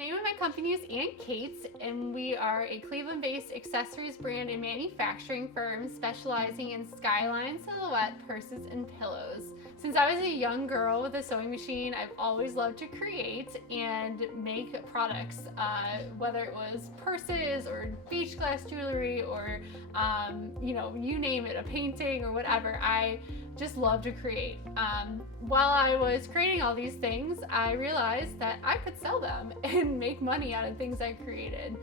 name of my company is Anne Cate, and we are a Cleveland-based accessories brand and manufacturing firm specializing in skyline, silhouette, purses, and pillows. Since I was a young girl with a sewing machine, I've always loved to create and make products, whether it was purses or beach glass jewelry or, you name it, a painting or whatever. I just love to create. While I was creating all these things, I realized that I could sell them and make money out of things I created.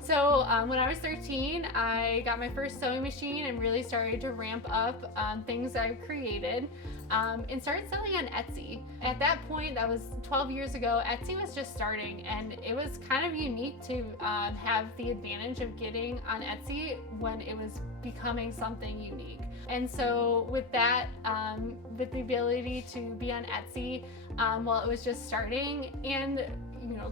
So when I was 13, I got my first sewing machine and really started to ramp up things I created and started selling on Etsy. At that point, that was 12 years ago, Etsy was just starting, and it was kind of unique to have the advantage of getting on Etsy when it was becoming something unique. And so with that, with the ability to be on Etsy while it was just starting and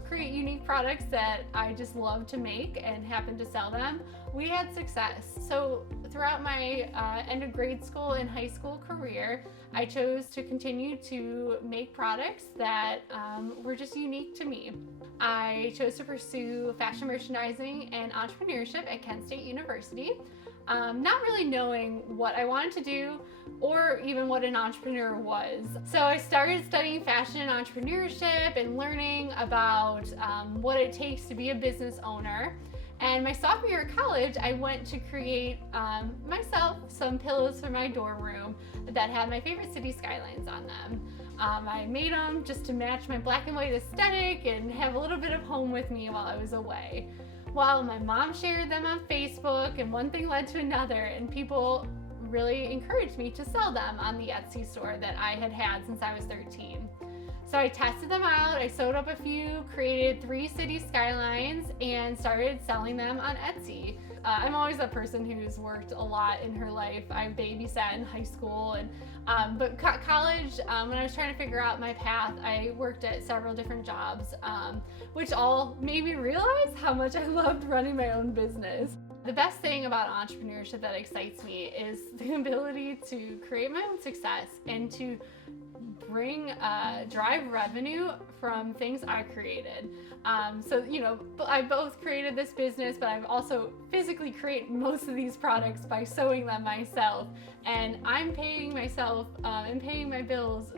create unique products that I just love to make and happen to sell them, we had success. So throughout my end of grade school and high school career, I chose to continue to make products that were just unique to me. I chose to pursue fashion merchandising and entrepreneurship at Kent State University, not really knowing what I wanted to do or even what an entrepreneur was. So I started studying fashion and entrepreneurship and learning about what it takes to be a business owner. And my sophomore year of college, I went to create myself some pillows for my dorm room that had my favorite city skylines on them. I made them just to match my black and white aesthetic and have a little bit of home with me while I was away. Well, my mom shared them on Facebook, and one thing led to another, and people really encouraged me to sell them on the Etsy store that I had had since I was 13. So I tested them out, I sewed up a few, created 3 city skylines, and started selling them on Etsy. I'm always a person who's worked a lot in her life. I babysat in high school, but college, when I was trying to figure out my path, I worked at several different jobs, which all made me realize how much I loved running my own business. The best thing about entrepreneurship that excites me is the ability to create my own success and to drive revenue from things I created. I both created this business, but I've also physically created most of these products by sewing them myself. And I'm paying myself and paying my bills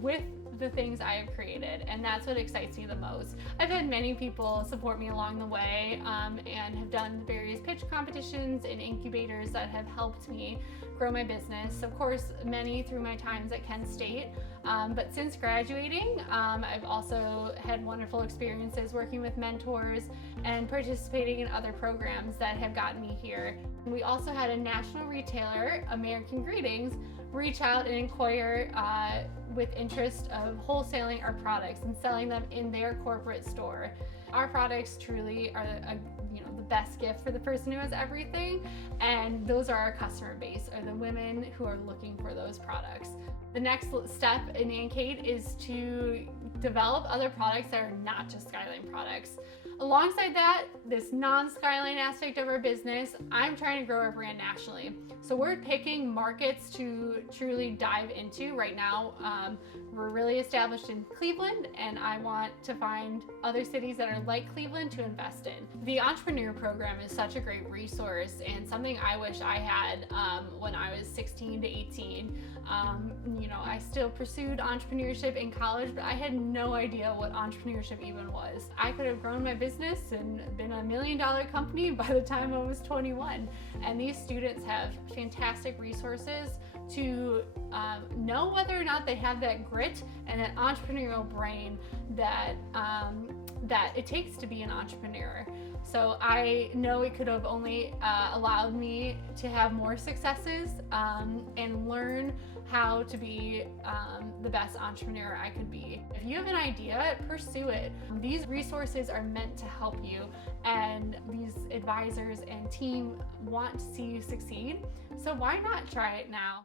with the things I have created, and that's what excites me the most. I've had many people support me along the way and have done various pitch competitions and incubators that have helped me grow my business. Of course, many through my times at Kent State, but since graduating, I've also had wonderful experiences working with mentors and participating in other programs that have gotten me here. We also had a national retailer, American Greetings, reach out and inquire with interest of wholesaling our products and selling them in their corporate store. Our products truly are the best gift for the person who has everything, and those are our customer base, are the women who are looking for those products. The next step in Anne Cate is to develop other products that are not just skyline products. Alongside that, this non-skyline aspect of our business, I'm trying to grow our brand nationally. So we're picking markets to truly dive into right now. We're really established in Cleveland, and I want to find other cities that are like Cleveland to invest in. The Entrepreneur Program is such a great resource and something I wish I had when I was 16 to 18. I still pursued entrepreneurship in college, but I had no idea what entrepreneurship even was. I could have grown my business and been a $1 million company by the time I was 21. And these students have fantastic resources to know whether or not they have that grit and that entrepreneurial brain that it takes to be an entrepreneur. So I know it could have only allowed me to have more successes and learn how to be the best entrepreneur I could be. If you have an idea, pursue it. These resources are meant to help you, and these advisors and team want to see you succeed. So why not try it now?